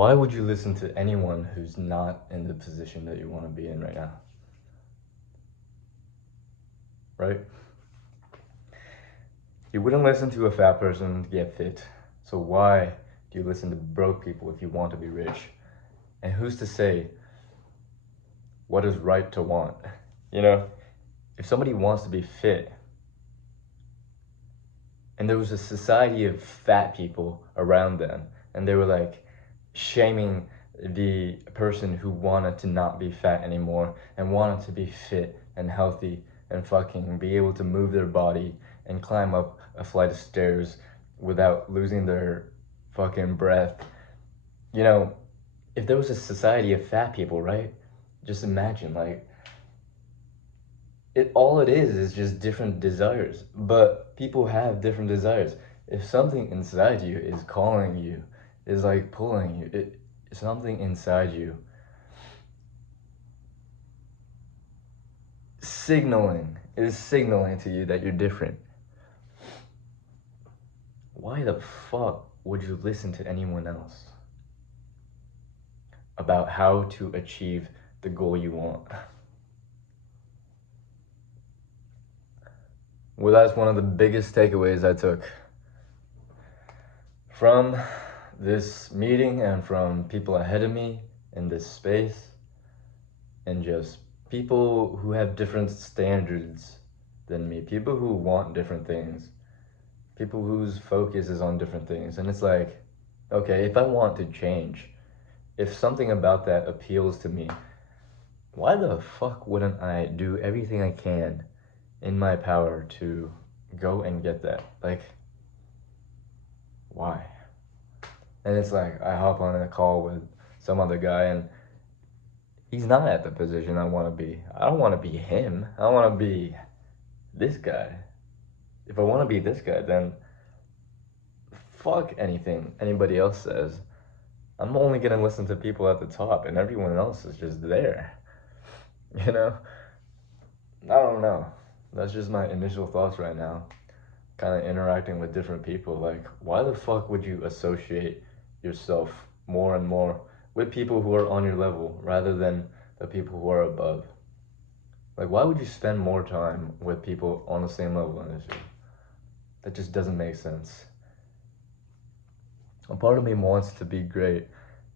Why would you listen to anyone who's not in the position that you want to be in right now? Right? You wouldn't listen to a fat person to get fit. So why do you listen to broke people if you want to be rich? And who's to say what is right to want? You know, if somebody wants to be fit, and there was a society of fat people around them, and they were like shaming the person who wanted to not be fat anymore and wanted to be fit and healthy and fucking be able to move their body and climb up a flight of stairs without losing their fucking breath. You know, if there was a society of fat people, right? Just imagine, like, all it is just different desires, but people have different desires. If something inside you is calling you, is like pulling you, something inside you signaling to you that you're different, why the fuck would you listen to anyone else about how to achieve the goal you want? Well, that's one of the biggest takeaways I took from this meeting and from people ahead of me in this space, and just people who have different standards than me, people who want different things, people whose focus is on different things. And it's like, okay, if I want to change, if something about that appeals to me, why the fuck wouldn't I do everything I can in my power to go and get that? Like, why? And it's like, I hop on a call with some other guy, and he's not at the position I want to be. I don't want to be him. I want to be this guy. If I want to be this guy, then fuck anything anybody else says. I'm only going to listen to people at the top, and everyone else is just there. You know? I don't know. That's just my initial thoughts right now. Kind of interacting with different people. Like, why the fuck would you associate yourself more and more with people who are on your level rather than the people who are above? Like, why would you spend more time with people on the same level as you? That just doesn't make sense. A part of me wants to be great,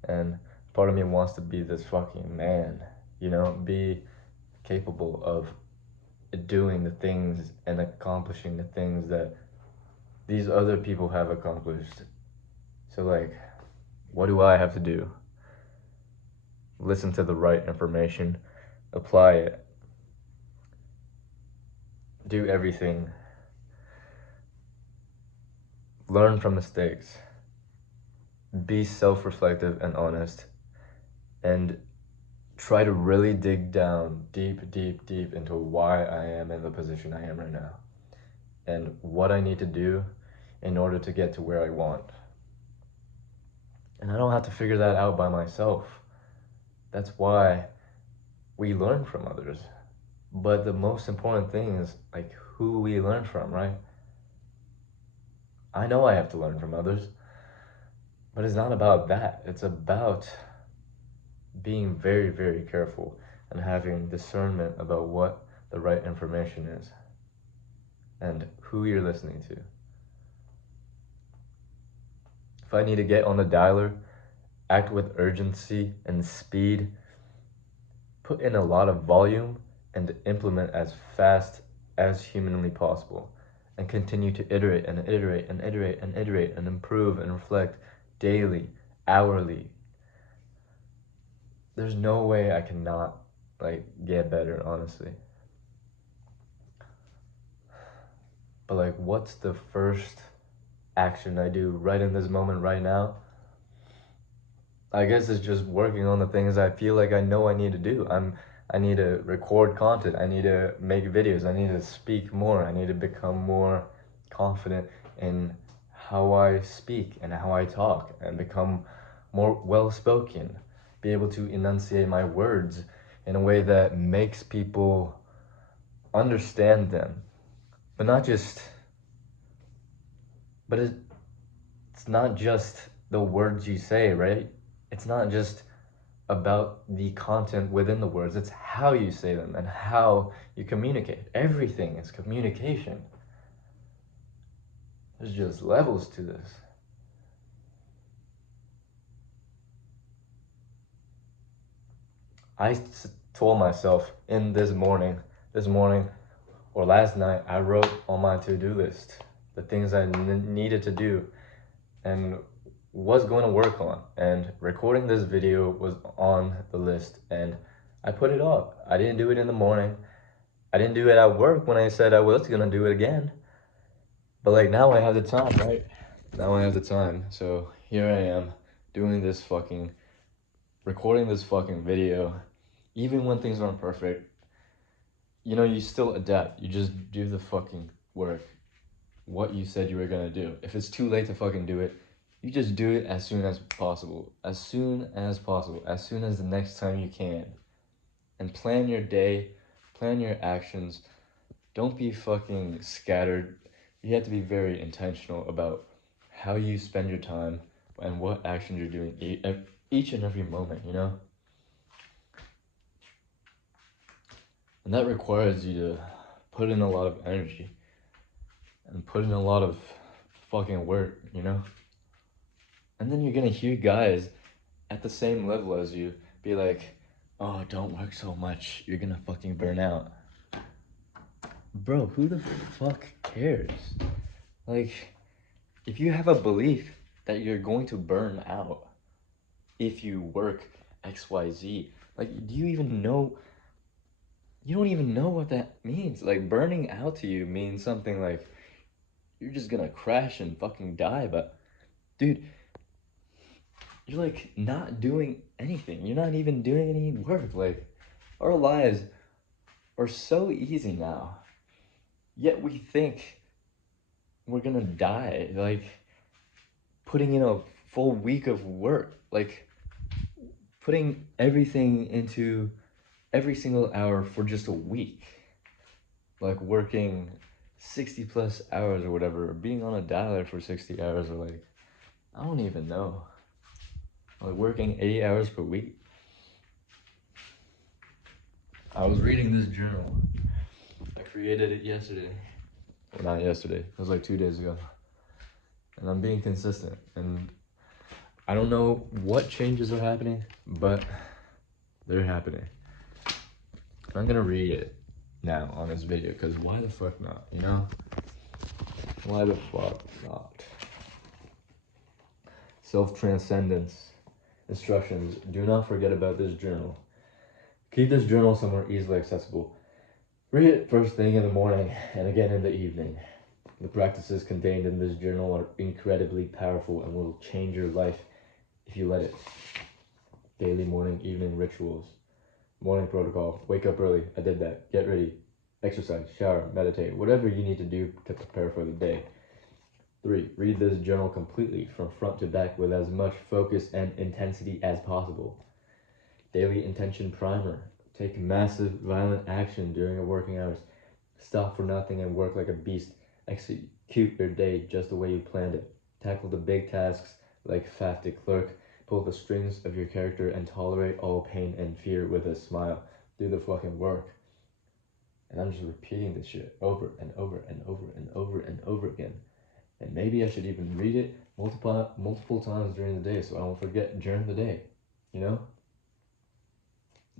and part of me wants to be this fucking man, you know, be capable of doing the things and accomplishing the things that these other people have accomplished. So, like, what do I have to do? Listen to the right information, apply it, do everything, learn from mistakes, be self-reflective and honest, and try to really dig down deep into why I am in the position I am right now and what I need to do in order to get to where I want. And I don't have to figure that out by myself. That's why we learn from others. But the most important thing is like who we learn from, right? I know I have to learn from others, but it's not about that. It's about being very careful and having discernment about what the right information is and who you're listening to. If I need to get on the dialer, act with urgency and speed, put in a lot of volume, and implement as fast as humanly possible, and continue to iterate and improve and reflect daily, hourly. There's no way I cannot like get better, honestly. But like, what's the first action I do right in this moment right now? I guess it's just working on the things I feel like I know I need to do. I need to record content. I need to make videos. I need to speak more. I need to become more confident in how I speak and how I talk and become more well-spoken. Be able to enunciate my words in a way that makes people understand them. But not just, but it's not just the words you say, right? It's not just about the content within the words, it's how you say them and how you communicate. Everything is communication. There's just levels to this. I told myself in this morning or last night, I wrote on my to-do list the things I needed to do and was going to work on, and recording this video was on the list, and I put it off. I didn't do it in the morning. I didn't do it at work when I said I was gonna do it again. But like, now I have the time, right? Now I have the time. So here I am doing this fucking, recording this fucking video. Even when things aren't perfect, you know, you still adapt. You just do the fucking work. What you said you were gonna do. If it's too late to fucking do it, you just do it as soon as possible. As soon as possible. As soon as the next time you can. And plan your day, plan your actions. Don't be fucking scattered. You have to be very intentional about how you spend your time and what actions you're doing each and every moment, you know? And that requires you to put in a lot of energy and put in a lot of fucking work, you know? And then you're gonna hear guys at the same level as you be like, oh, don't work so much, you're gonna fucking burn out. Bro, who the fuck cares? Like, if you have a belief that you're going to burn out if you work XYZ, like, do you even know? You don't even know what that means. Like, burning out to you means something like you're just gonna crash and fucking die, but dude, you're like not doing anything. You're not even doing any work. Like, our lives are so easy now, yet we think we're gonna die. Like, putting in a full week of work, like putting everything into every single hour for just a week, like working 60 plus hours or whatever, or being on a dialer for 60 hours, or like, I don't even know, like working 80 hours per week. I was reading this journal. I created it yesterday. Well, not yesterday, it was like 2 days ago. And I'm being consistent, and I don't know what changes are happening, but they're happening. I'm gonna read it now on this video, because why the fuck not, you know? Why the fuck not? Self-transcendence. Instructions. Do not forget about this journal. Keep this journal somewhere easily accessible. Read it first thing in the morning and again in the evening. The practices contained in this journal are incredibly powerful and will change your life if you let it. Daily morning, evening rituals. Morning protocol. Wake up early. I did that. Get ready. Exercise, shower, meditate. Whatever you need to do to prepare for the day. 3. Read this journal completely from front to back with as much focus and intensity as possible. Daily intention primer. Take massive violent action during your working hours. Stop for nothing and work like a beast. Execute your day just the way you planned it. Tackle the big tasks like faff the clerk. Pull the strings of your character and tolerate all pain and fear with a smile. Do the fucking work. And I'm just repeating this shit over and over and over and over and over again. And maybe I should even read it multiple times during the day so I don't forget during the day, you know?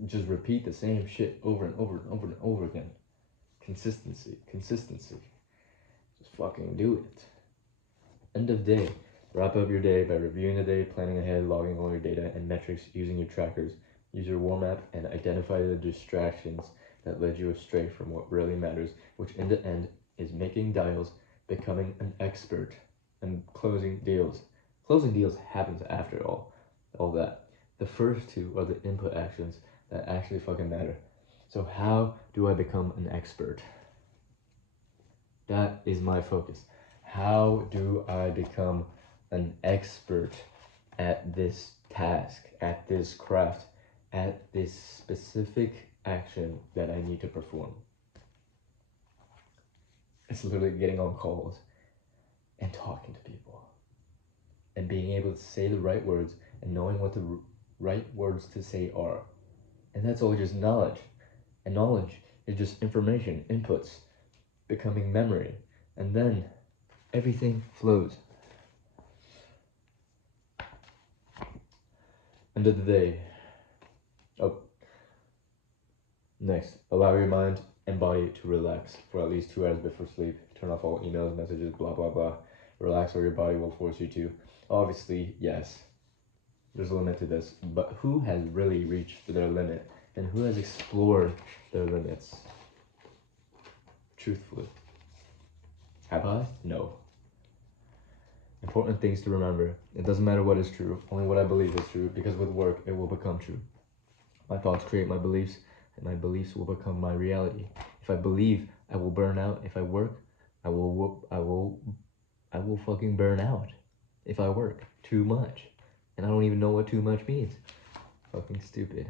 Just repeat the same shit over and over and over and over again. Consistency. Just fucking do it. End of day. Wrap up your day by reviewing the day, planning ahead, logging all your data and metrics using your trackers. Use your warm up and identify the distractions that led you astray from what really matters, which in the end is making dials, becoming an expert, and closing deals. Closing deals happens after all that. The first two are the input actions that actually fucking matter. So how do I become an expert? That is my focus. How do I become an expert at this task, at this craft, at this specific action that I need to perform? It's literally getting on calls and talking to people and being able to say the right words and knowing what the right words to say are. And that's all just knowledge. And knowledge is just information, inputs, becoming memory. And then everything flows. End of the day. Oh. Next, allow your mind and body to relax for at least 2 hours before sleep. Turn off all emails, messages, blah, blah, blah. Relax or your body will force you to. Obviously, yes, there's a limit to this, but who has really reached their limit and who has explored their limits? Truthfully. Have I? No. Important things to remember. It doesn't matter what is true, only what I believe is true, because with work, it will become true. My thoughts create my beliefs, and my beliefs will become my reality. If I believe I will burn out if I work, I will fucking burn out if I work too much. And I don't even know what too much means. Fucking stupid.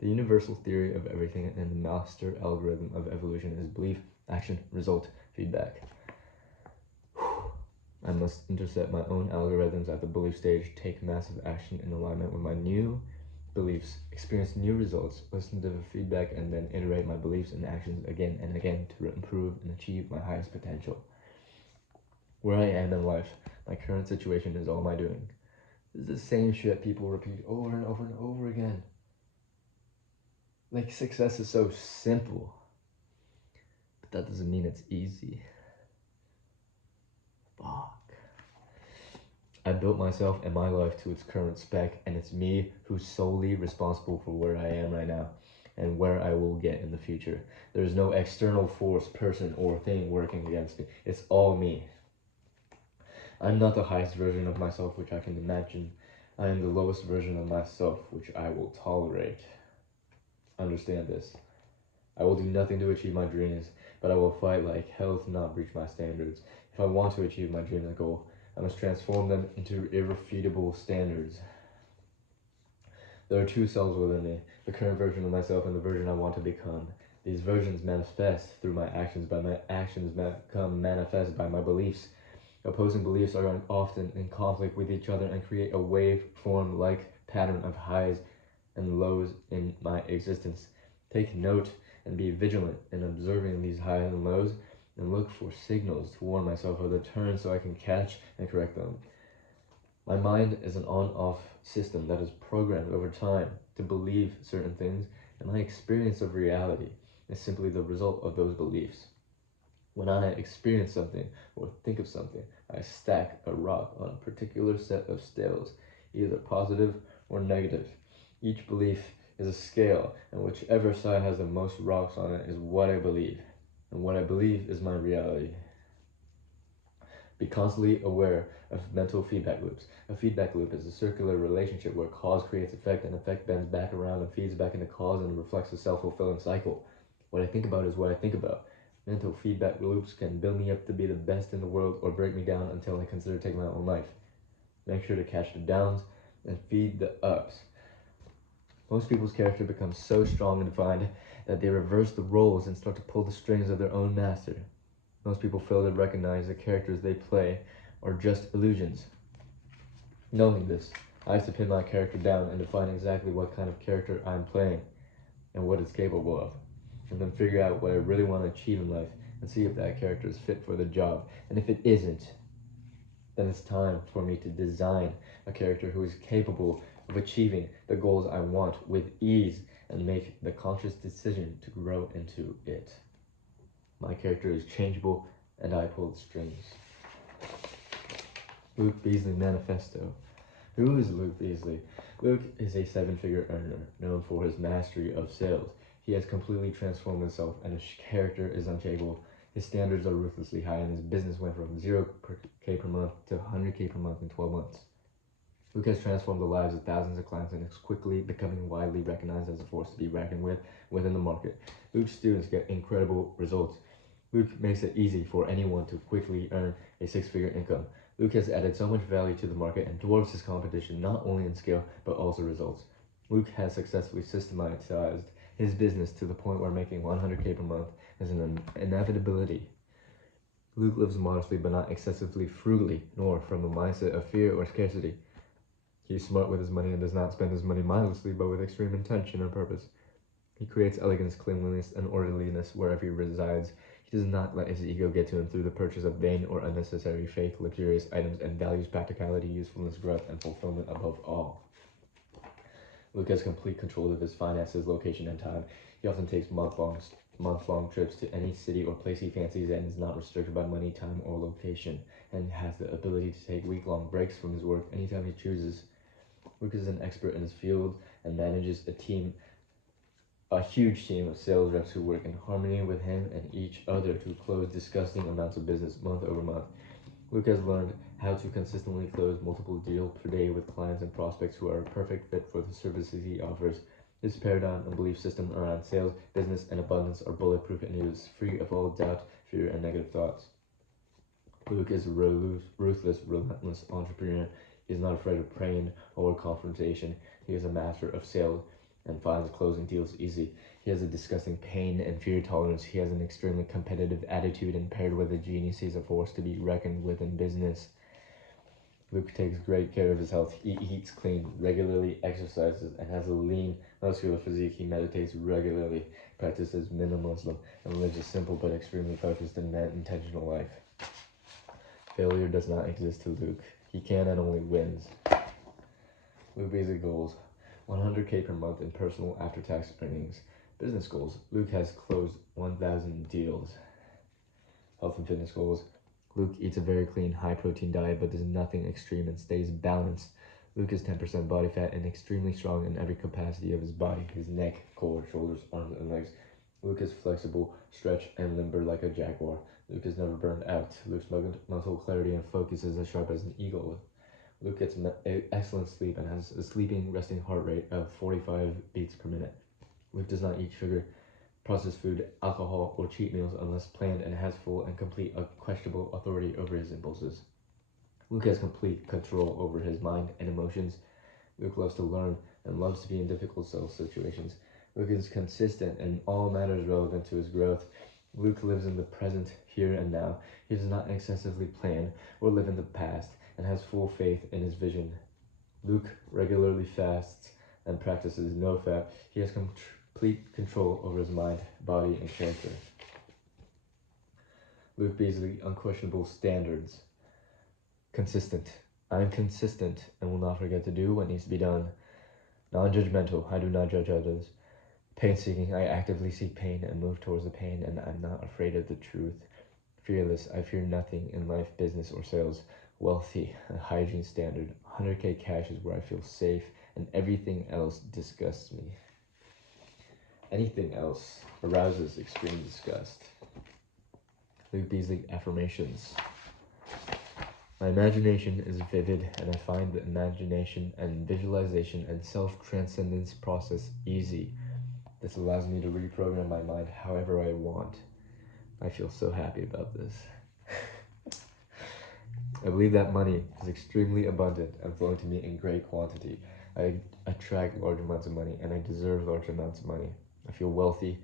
The universal theory of everything and the master algorithm of evolution is belief, action, result, feedback. I must intercept my own algorithms at the belief stage, take massive action in alignment with my new beliefs, experience new results, listen to the feedback, and then iterate my beliefs and actions again and again to improve and achieve my highest potential. Where I am in life, my current situation is all my doing. This is the same shit people repeat over and over and over again. Like, success is so simple, but that doesn't mean it's easy. Fuck. I built myself and my life to its current spec, and it's me who's solely responsible for where I am right now and where I will get in the future. There's no external force, person, or thing working against me. It's all me. I'm not the highest version of myself which I can imagine. I am the lowest version of myself which I will tolerate. Understand this. I will do nothing to achieve my dreams, but I will fight like hell to not breach my standards. If I want to achieve my dream and goal, I must transform them into irrefutable standards. There are two selves within me, the current version of myself and the version I want to become. These versions manifest through my actions, but my actions become manifest by my beliefs. Opposing beliefs are often in conflict with each other and create a waveform-like pattern of highs and lows in my existence. Take note and be vigilant in observing these highs and lows, and look for signals to warn myself of the turns so I can catch and correct them. My mind is an on-off system that is programmed over time to believe certain things, and my experience of reality is simply the result of those beliefs. When I experience something or think of something, I stack a rock on a particular set of scales, either positive or negative. Each belief is a scale, and whichever side has the most rocks on it is what I believe. And what I believe is my reality. Be constantly aware of mental feedback loops. A feedback loop is a circular relationship where cause creates effect and effect bends back around and feeds back into cause and reflects a self-fulfilling cycle. What I think about is what I think about. Mental feedback loops can build me up to be the best in the world or break me down until I consider taking my own life. Make sure to catch the downs and feed the ups. Most people's character becomes so strong and defined that they reverse the roles and start to pull the strings of their own master. Most people fail to recognize the characters they play are just illusions. Knowing this, I used to pin my character down and define exactly what kind of character I'm playing and what it's capable of, and then figure out what I really want to achieve in life and see if that character is fit for the job. And if it isn't, then it's time for me to design a character who is capable of achieving the goals I want with ease and make the conscious decision to grow into it. My character is changeable and I pull the strings. Luke Beasley Manifesto. Who is Luke Beasley? Luke is a 7-figure earner known for his mastery of sales. He has completely transformed himself and his character is unshakable. His standards are ruthlessly high and his business went from 0K per month to 100K per month in 12 months. Luke has transformed the lives of thousands of clients and is quickly becoming widely recognized as a force to be reckoned with within the market. Luke's students get incredible results. Luke makes it easy for anyone to quickly earn a 6-figure income. Luke has added so much value to the market and dwarfs his competition not only in scale but also results. Luke has successfully systematized his business to the point where making 100K per month is an inevitability. Luke lives modestly but not excessively frugally, nor from a mindset of fear or scarcity. He's smart with his money and does not spend his money mindlessly, but with extreme intention and purpose. He creates elegance, cleanliness, and orderliness wherever he resides. He does not let his ego get to him through the purchase of vain or unnecessary, fake, luxurious items, and values practicality, usefulness, growth, and fulfillment above all. Luke has complete control of his finances, location, and time. He often takes month-long trips to any city or place he fancies and is not restricted by money, time, or location, and has the ability to take week-long breaks from his work anytime he chooses. Luke is an expert in his field and manages a huge team of sales reps who work in harmony with him and each other to close disgusting amounts of business month over month. Luke has learned how to consistently close multiple deals per day with clients and prospects who are a perfect fit for the services he offers. His paradigm and belief system around sales, business, and abundance are bulletproof, and he is free of all doubt, fear, and negative thoughts. Luke is a ruthless, relentless entrepreneur. He is not afraid of pain or confrontation. He is a master of sales and finds closing deals easy. He has a disgusting pain and fear tolerance. He has an extremely competitive attitude, and paired with a genius, he is a force to be reckoned with in business. Luke takes great care of his health. He eats clean, regularly exercises, and has a lean, muscular physique. He meditates regularly, practices minimalism, and lives a simple but extremely focused and intentional life. Failure does not exist to Luke. He can and only wins. Luke Beasley goals: 100K per month in personal after-tax earnings. Business goals: Luke has closed 1,000 deals. Health and fitness goals: Luke eats a very clean, high-protein diet but does nothing extreme and stays balanced. Luke is 10% body fat and extremely strong in every capacity of his body: his neck, core, shoulders, arms, and legs. Luke is flexible, stretched, and limber like a jaguar. Luke is never burned out. Luke's mental clarity and focus is as sharp as an eagle. Luke gets excellent sleep and has a sleeping resting heart rate of 45 beats per minute. Luke does not eat sugar, processed food, alcohol, or cheat meals unless planned, and has full and complete unquestionable authority over his impulses. Luke has complete control over his mind and emotions. Luke loves to learn and loves to be in difficult sales situations. Luke is consistent in all matters relevant to his growth. Luke lives in the present, here and now. He does not excessively plan or live in the past, and has full faith in his vision. Luke regularly fasts and practices no fat. He has complete control over his mind, body, and character. Luke Beasley, unquestionable standards. Consistent. I am consistent and will not forget to do what needs to be done. Non-judgmental. I do not judge others. Pain-seeking. I actively seek pain and move towards the pain, and I'm not afraid of the truth. Fearless. I fear nothing in life, business, or sales. Wealthy. A hygiene standard. 100K cash is where I feel safe, and everything else disgusts me. Anything else arouses extreme disgust. Luke Beasley affirmations. My imagination is vivid, and I find the imagination and visualization and self-transcendence process easy. This allows me to reprogram my mind however I want. I feel so happy about this. I believe that money is extremely abundant and flowing to me in great quantity. I attract large amounts of money, and I deserve large amounts of money. I feel wealthy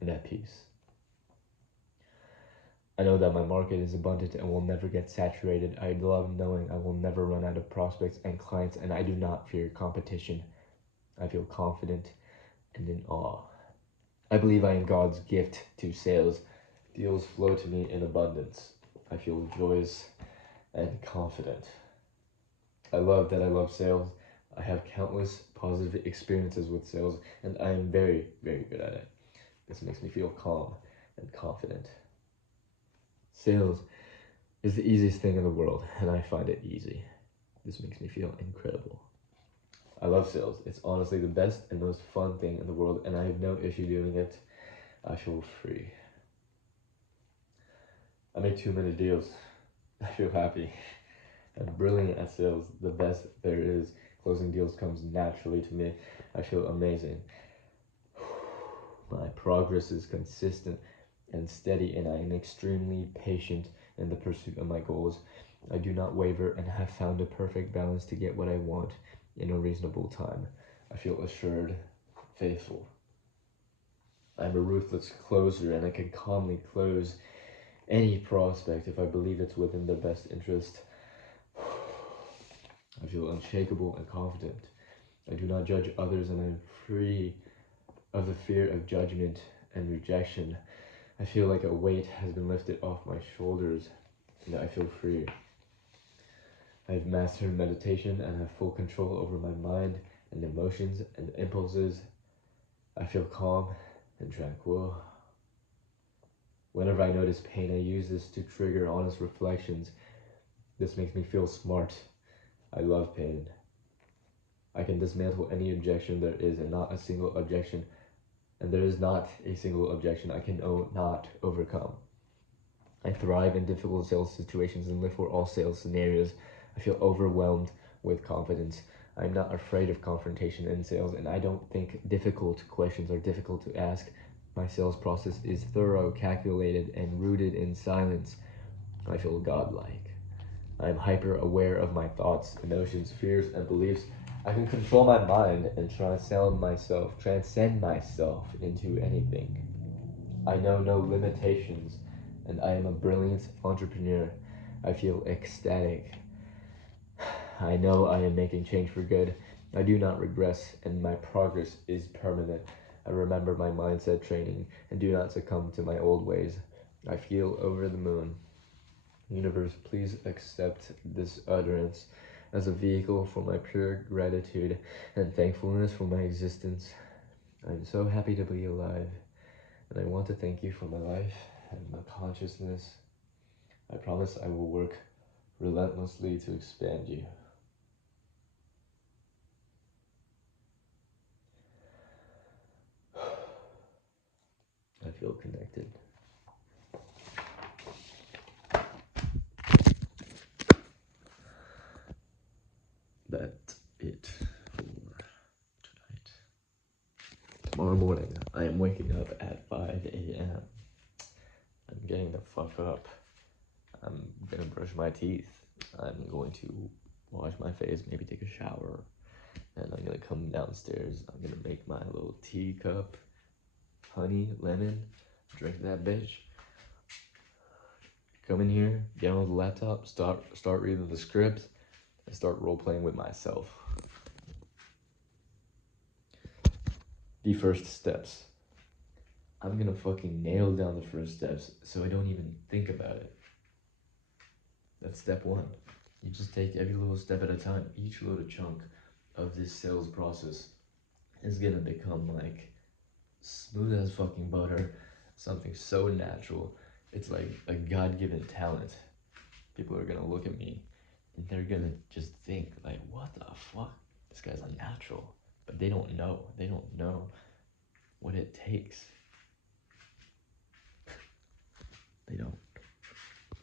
and at peace. I know that my market is abundant and will never get saturated. I love knowing I will never run out of prospects and clients, and I do not fear competition. I feel confident and in awe. I believe I am God's gift to sales. Deals flow to me in abundance. I feel joyous and confident. I love that I love sales. I have countless positive experiences with sales, and I am very, very good at it. This makes me feel calm and confident. Sales is the easiest thing in the world, and I find it easy. This makes me feel incredible. I love sales. It's honestly the best and most fun thing in the world, and I have no issue doing it. I feel free. I make too many deals. I feel happy. I'm brilliant at sales, the best there is. Closing deals comes naturally to me. I feel amazing. My progress is consistent and steady, and I am extremely patient in the pursuit of my goals. I do not waver and have found a perfect balance to get what I want in a reasonable time. I feel assured, faithful. I'm a ruthless closer, and I can calmly close any prospect if I believe it's within their best interest. I feel unshakable and confident. I do not judge others, and I am free of the fear of judgment and rejection. I feel like a weight has been lifted off my shoulders, and I feel free. I have mastered meditation and have full control over my mind and emotions and impulses. I feel calm and tranquil. Whenever I notice pain, I use this to trigger honest reflections. This makes me feel smart. I love pain. I can dismantle any objection there is, and not a single objection, and there is not a single objection I can not overcome. I thrive in difficult sales situations and live for all sales scenarios. I feel overwhelmed with confidence. I'm not afraid of confrontation in sales, and I don't think difficult questions are difficult to ask. My sales process is thorough, calculated, and rooted in silence. I feel godlike. I am hyper aware of my thoughts, emotions, fears, and beliefs. I can control my mind and transcend myself into anything. I know no limitations, and I am a brilliant entrepreneur. I feel ecstatic. I know I am making change for good. I do not regress, and my progress is permanent. I remember my mindset training and do not succumb to my old ways. I feel over the moon. Universe, please accept this utterance as a vehicle for my pure gratitude and thankfulness for my existence. I'm so happy to be alive, and I want to thank you for my life and my consciousness. I promise I will work relentlessly to expand you. I feel connected. That's it for tonight. Tomorrow morning, I am waking up at 5 a.m. I'm getting the fuck up. I'm gonna brush my teeth. I'm going to wash my face, maybe take a shower. And I'm gonna come downstairs. I'm gonna make my little teacup, honey, lemon, drink that bitch. Come in here, get on the laptop, start reading the script, and start role playing with myself. The first steps. I'm gonna fucking nail down the first steps so I don't even think about it. That's step one. You just take every little step at a time. Each little chunk of this sales process is gonna become like smooth as fucking butter, something so natural. It's like a God-given talent. People are gonna look at me and they're gonna just think like, what the fuck? This guy's unnatural. But they don't know. They don't know what it takes